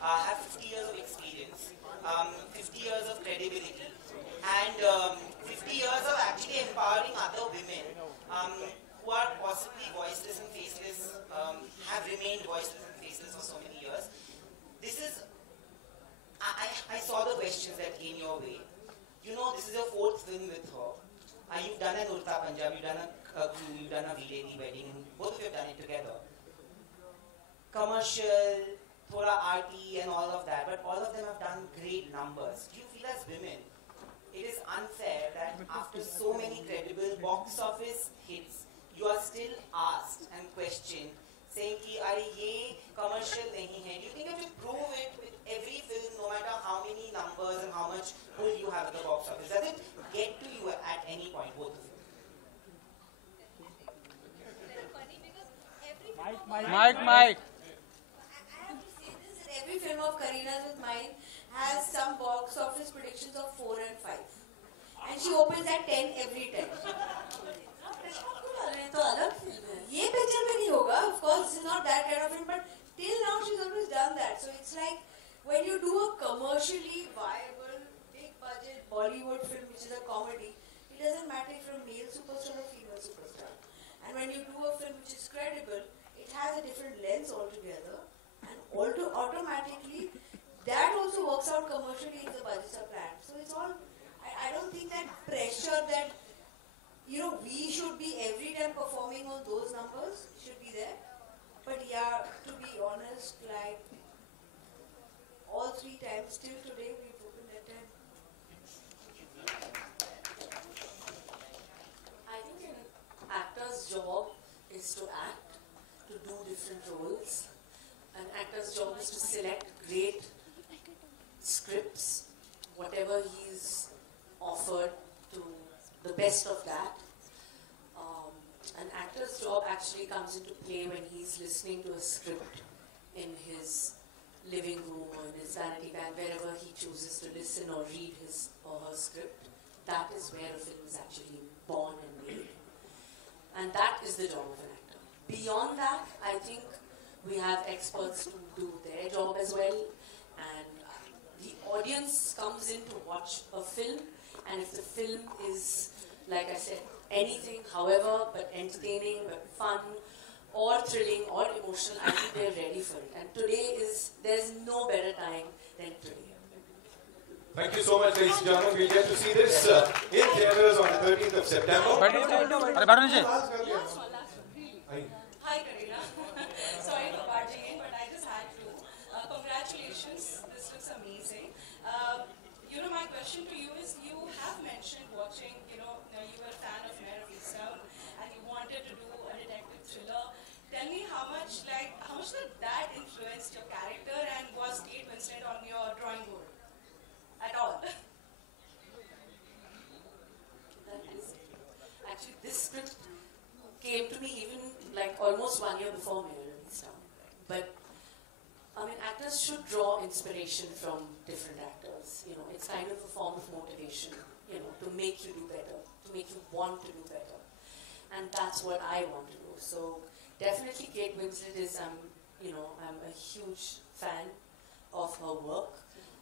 have 50 years of experience, 50 years of credibility, and 50 years of actually empowering other women who are possibly voiceless and faceless, have remained voiceless and faceless for so many years. This is, I saw the questions that came your way. You know, this is your 4th film with her. You've done an Urta Punjab, you've done a Crew, you've done a V-Lady Wedding, both of you have done it together. Commercial, thoda arty and all of that, but all of them have done great numbers. Do you feel as women, it is unfair that after so many credible box office hits, you are still asked and questioned, saying ki, "Are ye commercial nahi hai?" Do you think you have to prove it with every film, no matter how many numbers and how much pull you have at the box office? Does it get to you at any point, both of you? Mike. I have to say this, that every film of Kareena with mine has some box office predictions of 4 and 5. And she opens at 10 every time. ये picture में नहीं होगा. Of course, this is not that kind of film, but till now she's always done that. So it's like when you do a commercially viable, big budget Bollywood film which is a comedy, it doesn't matter if you're a male superstar or female superstar. And when you do a film which is credible, it has a different lens altogether, and automatically that also works out commercially if the budgets are planned. So it's all, I don't think that pressure that, you know, we should be every time performing on those numbers should be there. But yeah, to be honest, like all 3 times till today we've opened at 10. I think an actor's job is to act, to do different roles. An actor's job is to select great scripts, whatever he's offered, to the best of that. An actor's job actually comes into play when he's listening to a script in his living room or in his vanity bag, wherever he chooses to listen or read his or her script. That is where a film is actually born and made. And that is the job of an actor. Beyond that, I think we have experts to do their job as well. And the audience comes in to watch a film, and if the film is, like I said, anything, however, but entertaining, but fun, or thrilling, or emotional, I think they're ready for it. And today there's no better time than today. Thank you so much, ladies and gentlemen. We get to see this in theaters on the 13th of September. Hi, Kareena. Sorry for barging in, but I just had to. Congratulations. This looks amazing. You know, my question to you is, you have mentioned watching, you were a fan of Mare of Easttown and you wanted to do a detective thriller. Tell me how much did that influence your character, and was Kate Winslet on your drawing board at all? Actually, this script came to me even like almost 1 year before Mare of Easttown. But I mean, actors should draw inspiration from different actors. You know, it's kind of a form of motivation, you know, to make you do better, to make you want to do better. And that's what I want to do. So definitely Kate Winslet is, I'm a huge fan of her work.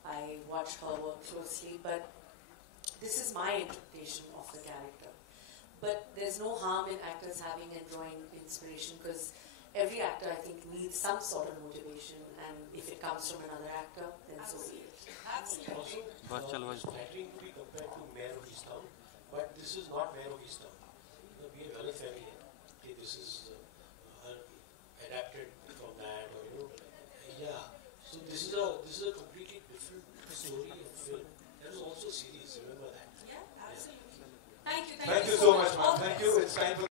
I watch her work closely, but this is my interpretation of the character. But there's no harm in actors having and drawing inspiration, because every actor, I think, needs some sort of motivation, and if it comes from another actor, then so be it. Absolutely. Also, flattering to be compared to Mare of Easttown, but this is not Mare of Easttown. We have Ghalat Fahmi here. Okay, this is adapted from that, or yeah. So this is a completely different story and film. There is also a series. Remember that. Yeah, absolutely. Thank you. Thank you so much, ma'am. Thank you. It's time for